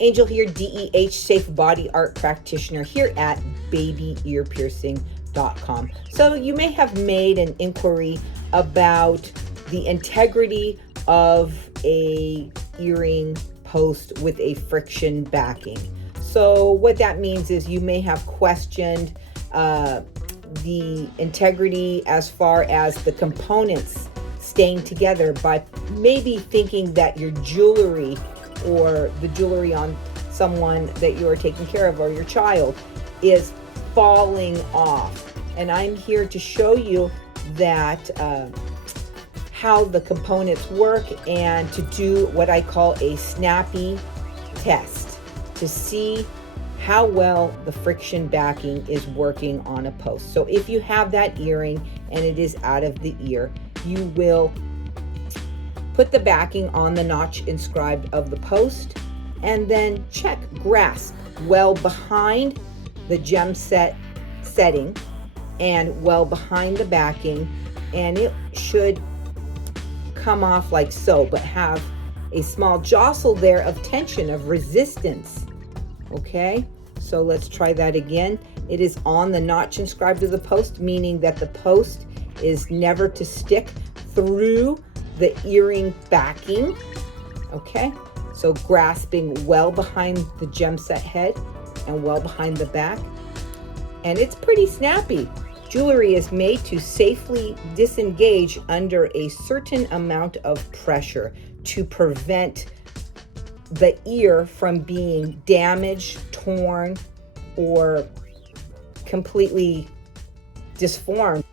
Angel here, DEH Safe Body Art Practitioner here at babyearpiercing.com. So you may have made an inquiry about the integrity of a earring post with a friction backing. So what that means is you may have questioned the integrity as far as the components staying together by maybe thinking that your jewelry or the jewelry on someone that you are taking care of or your child is falling off. And I'm here to show you that how the components work and to do what I call a snappy test to see how well the friction backing is working on a post. So if you have that earring and it is out of the ear, you will put the backing on the notch inscribed of the post and then check grasp well behind the gem set setting and well behind the backing, and it should come off like so, but have a small jostle there of tension, of resistance. Okay, so let's try that again. It is on the notch inscribed to the post, meaning that the post is never to stick through the earring backing. Okay, so grasping well behind the gem set head and well behind the back, and it's pretty snappy. Jewelry is made to safely disengage under a certain amount of pressure to prevent the ear from being damaged, torn, or completely disformed.